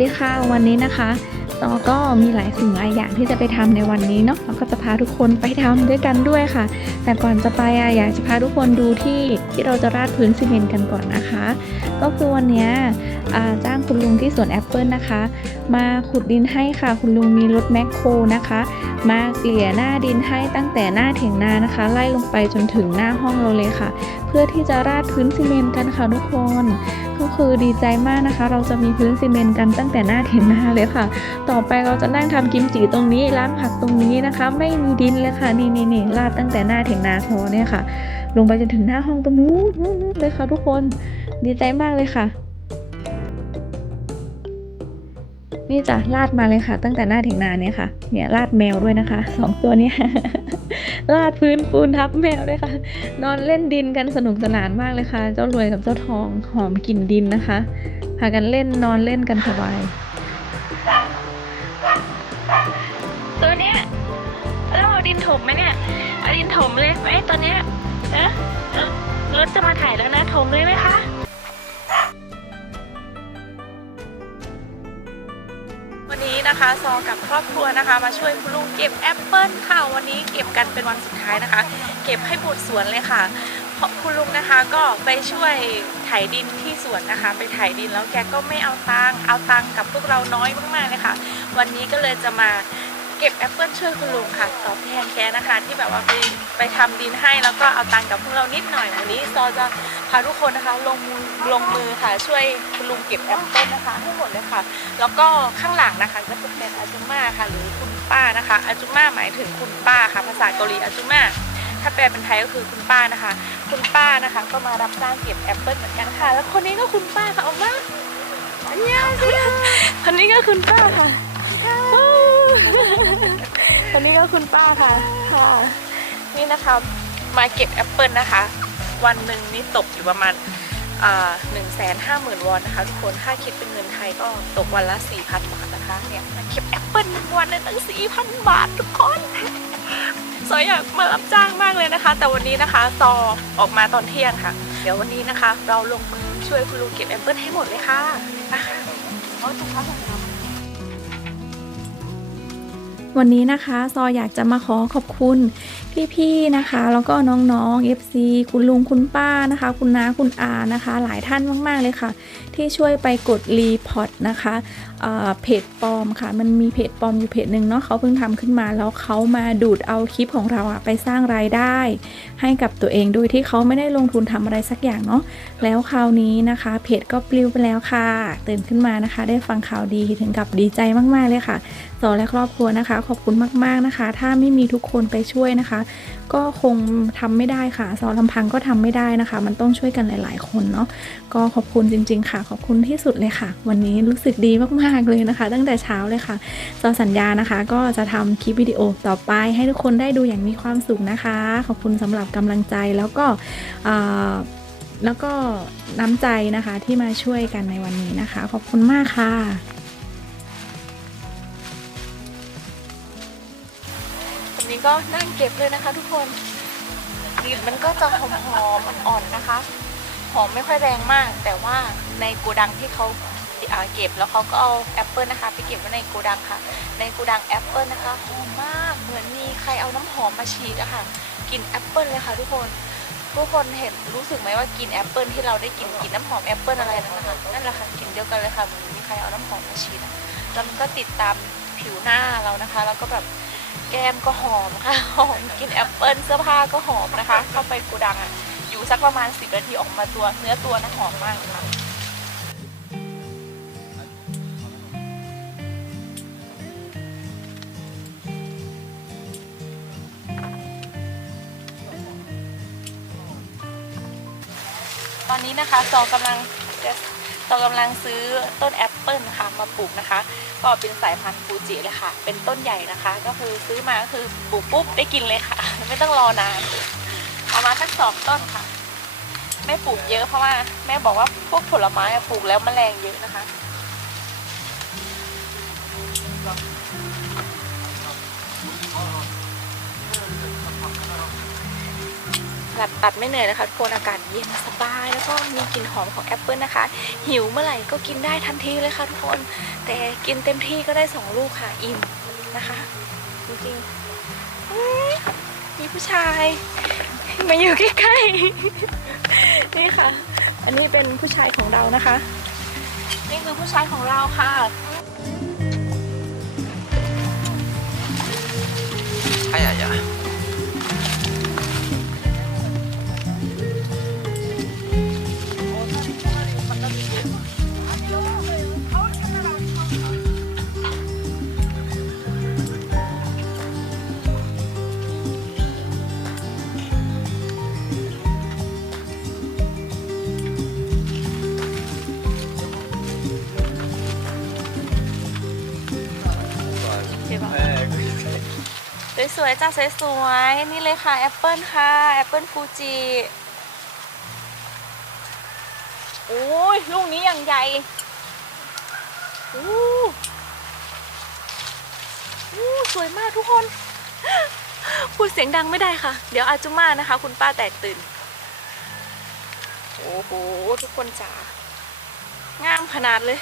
ดีค่ะวันนี้นะคะเราก็มีหลายสิ่งหลายอย่างที่จะไปทำในวันนี้เนาะเราก็จะพาทุกคนไปทำด้วยกันด้วยค่ะ แต่ก่อนจะไปอะอยากจะพาทุกคนดูที่ที่เราจะราดพื้นซีเมนต์กันก่อนนะคะ ก็คือวันนี้จ้างคุณลุงที่สวนแอปเปิลนะคะ มาขุดดินให้ค่ะ คุณลุงมีรถแมคโครนะคะ มาเกลี่ยหน้าดินให้ตั้งแต่หน้าเถียงนานะคะ ไล่ลงไปจนถึงหน้าห้องเราเลยค่ะ เพื่อที่จะราดพื้นซีเมนต์กันค่ะทุกคน ก็คือดีใจมากนะคะ เราจะมีพื้นซีเมนต์กันตั้งแต่หน้าเถียงนาเลยค่ะ ต่อไปเราจะนั่งทำกิมจิตรงนี้ล้างผักตรงนี้นะคะ ไม่มีดินเลยค่ะนี่นี่นี่ราดตั้งแต่หน้าเถียงนาพอเนี่ยค่ะ ลงไปจนถึงหน้าห้องตรงนู้นเลยค่ะทุกคนดีใจมากเลยค่ะนี่จ้ะลาดมาเลยค่ะ ตั้งแต่หน้าถียงนาเนี่ยค่ะ เนี่ยลาดแมวด้วยนะคะสองตัวเนี้ ลาดพื้นปูนทับแมวด้วยค่ะ นอนเล่นดินกันสนุกสนานมากเลยค่ะ เจ้ารวยกับเจ้าทองหอมกลิ่นดินนะคะ พากันเล่นนอนเล่นกันสบายตัวเนี้ยเราเอาดินถมไหมเนี่ยเอาดินถมเลยไหมตัวเนี้ยเอ๊ะเอ๊ะรถจะมาถ่ายแล้วนะถมเลยไหมคะ วันนี้นะคะซอกับครอบครัวนะคะ มาช่วยคุณลุงเก็บแอปเปิลค่ะ วันนี้เก็บกันเป็นวันสุดท้ายนะคะ เก็บให้หมดสวนเลยค่ะเพราะคุณลุงนะคะก็ไปช่วยไถดินที่สวนนะคะ ไปไถดินแล้วแกก็ไม่เอาตังค์เอาตังค์กับพวกเราน้อยมากๆเลยค่ะ วันนี้ก็เลยจะมาเก็บแอปเปิลช่วยคุณลุงค่ะตอบแทนแกนะคะ ที่แบบว่าไปไปทำดินให้แล้วก็เอาตังค์กับพวกเรานิดหน่อยวันนี้ซอจะ พาทุกคนนะคะลงมือลงมือค่ะช่วยคุณลุงเก็บแอปเปิลนะคะให้หมดเลยค่ะแล้วก็ข้างหลังนะคะก็จะเป็นอาจุม่าค่ะ หรือคุณป้านะคะอาจุม่าหมายถึงคุณป้าค่ะ ภาษาเกาหลีอาจุม่าถ้าแปลเป็นไทยก็คือคุณป้านะคะ คุณป้านะคะ ก็มารับจ้างเก็บแอปเปิลเหมือนกันค่ะ แล้วคนนี้ก็คุณป้าค่ะเอามาอันนี้สิคนนี้ก็คุณป้าค่ะคนนี้ก็คุณป้าค่ะค่ะ นี่นะคะมาเก็บแอปเปิลนะคะ วันหนึ่งนี่ตกอยู่ประมาณหนึ่งแสนห้าหมื่นวอนนะคะทุกคนถ้าคิดเป็นเงินไทยก็ตกวันละสี่พันบาทนะคะเนี่ยมาเก็บแอปเปิลหนึ่งวันได้ตั้งสี่พันบาททุกคนซอยอยากมารับจ้างมากเลยนะคะ แต่วันนี้นะคะซอออกมาตอนเที่ยงค่ะ เดี๋ยววันนี้นะคะ เราลงมือช่วยคุณลุงเก็บแอปเปิลให้หมดเลยค่ะไปเอาถุงเท้าข วันนี้นะคะซออยากจะมาขอขอบคุณพี่ๆนะคะ แล้วก็น้องๆ FC คุณลุงคุณป้านะคะ คุณน้าคุณอานะคะ หลายท่านมากๆเลยค่ะ ที่ช่วยไปกดรีพอร์ตนะคะ เพจปลอมค่ะ มันมีเพจปลอมอยู่เพจหนึ่งเนาะเขาเพิ่งทำขึ้นมาแล้วเขามาดูดเอาคลิปของเราอะไปสร้างรายได้ ให้กับตัวเองโดยที่เขาไม่ได้ลงทุนทำอะไรสักอย่างเนาะแล้วคราวนี้นะคะ เพจก็ปลิวไปแล้วค่ะตื่นขึ้นมานะคะ ได้ฟังข่าวดีถึงกับดีใจมากๆเลยค่ะซอและครอบครัวนะคะ ขอบคุณมากๆนะคะ ถ้าไม่มีทุกคนไปช่วยนะคะ ก็คงทำไม่ได้ค่ะซอลำพังก็ทำไม่ได้นะคะ มันต้องช่วยกันหลาย ๆ คนเนาะก็ขอบคุณจริง ๆ ค่ะ ขอบคุณที่สุดเลยค่ะ วันนี้รู้สึกดีมากๆเลยนะคะ ตั้งแต่เช้าเลยค่ะซอสัญญานะคะ ก็จะทำคลิปวิดีโอต่อไป ให้ทุกคนได้ดูอย่างมีความสุขนะคะ ขอบคุณสำหรับกำลังใจแล้วก็แล้วก็น้ำใจนะคะที่มาช่วยกันในวันนี้นะคะ ขอบคุณมากค่ะวันนี้ก็นั่งเก็บเลยนะคะทุกคนกลิ่นมันก็จะหอมๆอ่อนๆนะคะ หอมไม่ค่อยแรงมาก แต่ว่าในโกดังที่เขา เก็บแล้วเขาก็เอาแอปเปิลนะคะไปเก็บไว้ในโกดังค่ะ ในโกดังแอปเปิลนะคะหอมมากเหมือนมีใครเอาน้ำหอมมาฉีดอะค่ะกลิ่นแอปเปิลเลยค่ะทุกคนทุกคนเห็นรู้สึกไหมว่ากลิ่นแอปเปิลที่เราได้กลิ่นกลิ่นน้ำหอมแอปเปิลอะไรนั่นนะคะนั่นแหละค่ะกลิ่นเดียวกันเลยค่ะเหมือนมีใครเอาน้ำหอมมาฉีดอะแล้วมันก็ติดตามผิวหน้าเรานะคะ แล้วก็แบบแก้มก็หอมค่ะหอมกินแอปเปิลเสื้อผ้าก็หอมนะคะ เข้าไปกูดังอะอยู่สักประมาณ 10นาทีออกมาตัวเนื้อตัวนะหอมมากค่ะ นี้นะคะซอกำลังจะซอกำลังซื้อต้นแอปเปิลนะคะมาปลูกนะคะ ก็เป็นสายพันธุ์ฟูจิเลยค่ะ เป็นต้นใหญ่นะคะ ก็คือซื้อมาก็คือปลูกปุ๊บได้กินเลยค่ะ ไม่ต้องรอนานเอามาสักสองต้นค่ะ ไม่ปลูกเยอะเพราะว่าแม่บอกว่าพวกผลไม้ปลูกแล้วแมลงเยอะนะคะ ตัดตัดไม่เหนื่อยนะคะทุกคนอากาศเย็นสบาย แล้วก็มีกลิ่นหอมของแอปเปิลนะคะ หิวเมื่อไหร่ก็กินได้ทันทีเลยค่ะทุกคน แต่กินเต็มที่ก็ได้สองลูกค่ะอิ่มนะคะ จริงๆเฮ้ยมีผู้ชายมาอยู่ใกล้ๆ นี่ค่ะ อันนี้เป็นผู้ชายของเรานะคะ นี่คือผู้ชายของเราค่ะ 哎呀呀！ วยๆจ้าสวยๆนี่เลยค่ะแอปเปิลค่ะแอปเปิลฟูจิโอ้ยลูกนี้อย่างใหญ่อู้อู้สวยมากทุกคน พูดเสียงดังไม่ได้ค่ะ เดี๋ยวอาจุมานะคะ คุณป้าแตกตื่น โอ้โห ทุกคนจ๋างามขนาดเลย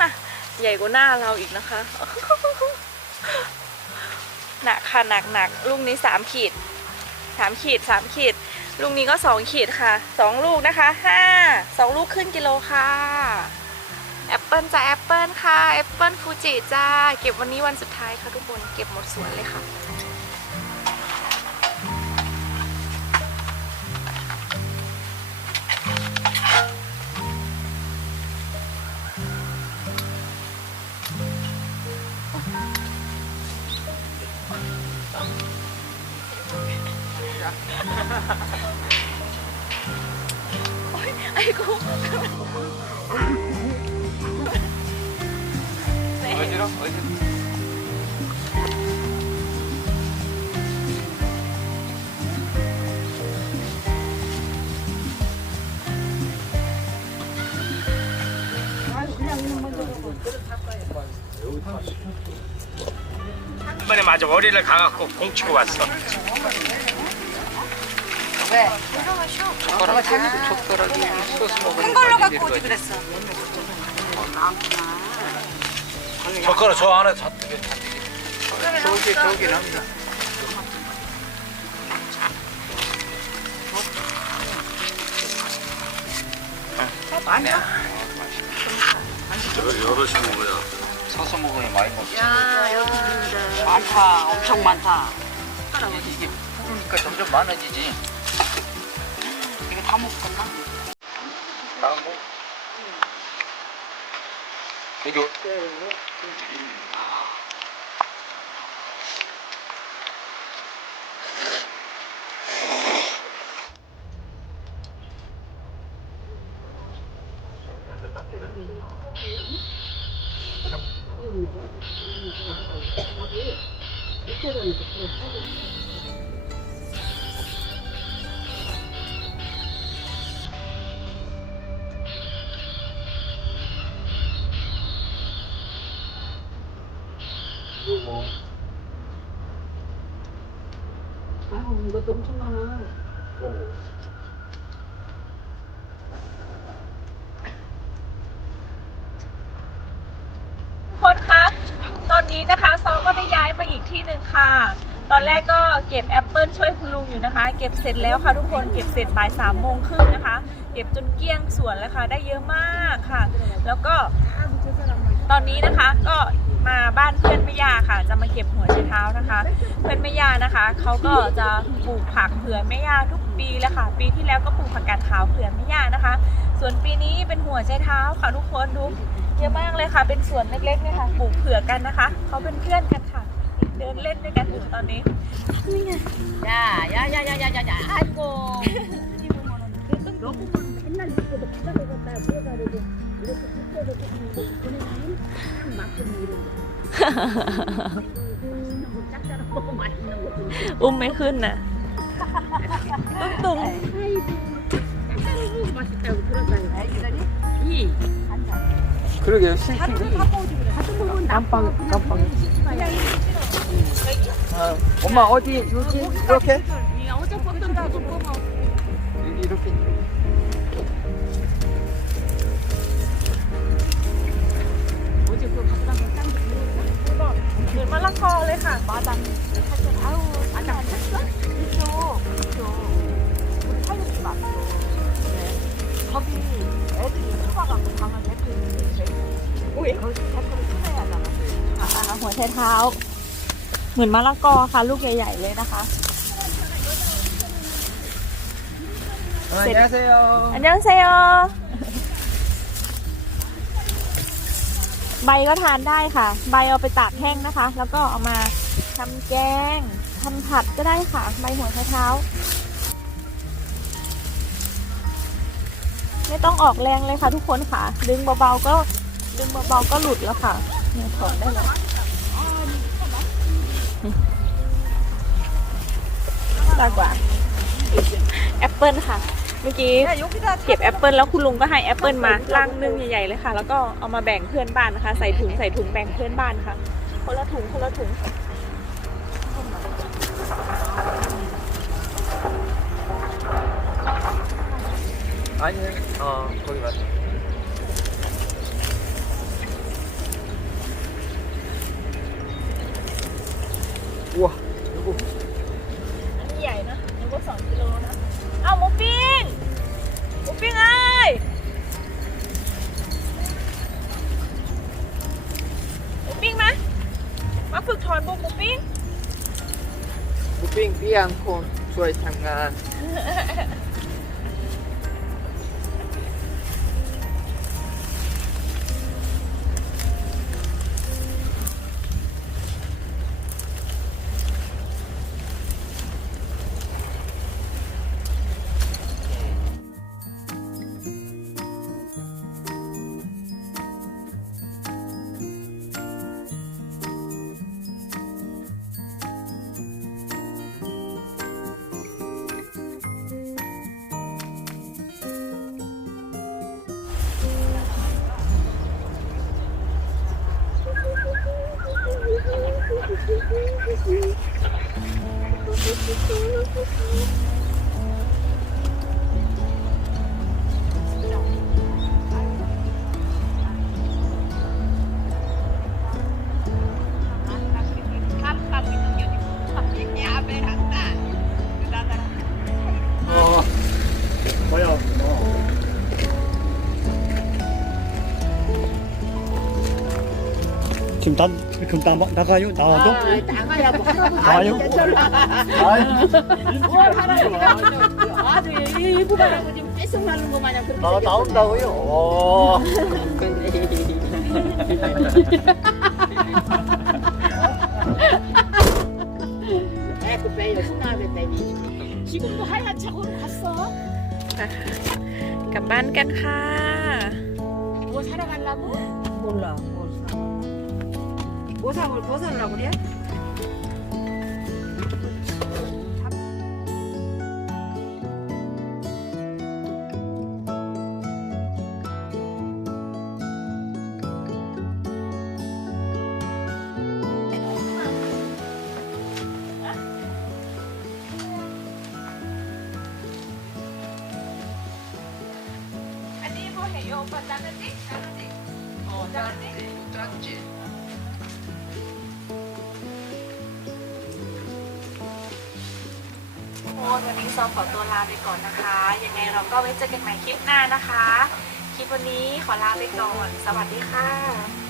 น่ะ ใหญ่กว่าหน้าเราอีกนะคะ หนักค่ะหนักหนักลูกนี้สามขีดสามขีดสามขีด ลูกนี้ก็สองขีดค่ะสองลูกนะคะห้าสองลูกครึ่งกิโลค่ะแอปเปิลจ้าแอปเปิลค่ะแอปเปิลฟูจิจ้า เก็บวันนี้วันสุดท้ายค่ะทุกคน เก็บหมดสวนเลยค่ะ 어디로? 어디로? 一번에 마저 머리를 가갖고 공치고 왔어. 젓가락 젓가락이 소스 먹으면 큰 걸로 갖고 오지 그랬어. 젓가락 저 안에 다 저기 저기 납니다. 여럿이 먹어야. 서서 먹어야 많이 먹지. 많다, 엄청 많다. 이게 부르니까 점점 많아지지. 이거 다 먹었나? 다 먹. いく กี่โมงอ้นครับคนคะตอนนี้นะคะซอก็ได้ย้ายไปอีกที่หนึ่งค่ะ ตอนแรกก็เก็บแอปเปิลช่วยคุณลุงอยู่นะคะ เก็บเสร็จแล้วค่ะทุกคนเก็บเสร็จบ่ายสามโมงครึ่งนะคะ เก็บจนเกลี้ยงสวนแล้วค่ะ ได้เยอะมากค่ะ แล้วก็ตอนนี้นะคะก็ มาบ้านเพื่อนแม่ยาค่ะ จะมาเก็บหัวไชเท้านะคะ เพื่อนแม่ยานะคะเขาก็จะปลูกผักเผื่อแม่ยาทุกปีแล้วค่ะ ปีที่แล้วก็ปลูกผักกาดขาวเผื่อแม่ยานะคะ ส่วนปีนี้เป็นหัวไชเท้าค่ะทุกคนดูเยอะมากเลยค่ะ เป็นสวนเล็กๆเนี่ยค่ะปลูกเผื่อกันนะคะเขาเป็นเพื่อนกันค่ะ เดินเล่นด้วยกันอยู่ตอนนี้นี่ไง 야, 야, 야, 야, 야, 야, 야. 아이고. อุ้มไม่ขึ้นน่ะ ตุ้ง 그러게요. 깜빵 깜빵. 아, 엄마 어디 여기 이렇게? 여기 เหมือนมะละกอเลยค่ะ 거기 애들이 뽑아갖고 강한 대표 있는데 거기서 대표를 찾아야 하잖아. อ่าหัวไชเท้า เหมือนมะละกอค่ะ ลูกใหญ่ ๆ เลยนะคะ 어, 안녕하세요. อันยังเ ใบก็ทานได้ค่ะ ใบเอาไปตากแห้งนะคะ แล้วก็เอามาทำแกงทำผัดก็ได้ค่ะ ใบหัวไชเท้า ไม่ต้องออกแรงเลยค่ะ ทุกคนค่ะ ดึงเบาๆก็ดึงเบาๆก็หลุดแล้วค่ะเนี่ยถอนได้แล้วตากว่าแอปเปิลค่ะ เมื่อกี้เก็บแอปเปิลแล้วคุณลุงก็ให้แอปเปิลมาลังหนึงใหญ่ๆเลยค่ะ แล้วก็เอามาแบ่งเพื่อนบ้านนะคะ ใส่ถุงใส่ถุงแบ่งเพื่อนบ้านค่ะ คนละถุงคนละถุง 아니, 어 거기 맞아. ปิ้งหมูปิ้งพี่ยังคงช่วยทำงาน 그럼 난 그럼 나 나가요? 나와도? 아, 나가야 뭐 할아버지 아유. 뭘 할아버지가 아주 일부 가라고 지금 계속 말하는 거 마냥 그렇게 나 나온다고요? 오. 에그 빼요 신나게 빼니? 지금도 하얀 차고로 갔어? 그러니까 만각하. 뭐 사러 가려고? 몰라. 보상을 벗어라 그래? 안녕히 보세요. 따뜻해? ซอขอตัวลาไปก่อนนะคะ ยังไงเราก็ไว้เจอกันใหม่คลิปหน้านะคะ คลิปวันนี้ขอลาไปก่อน สวัสดีค่ะ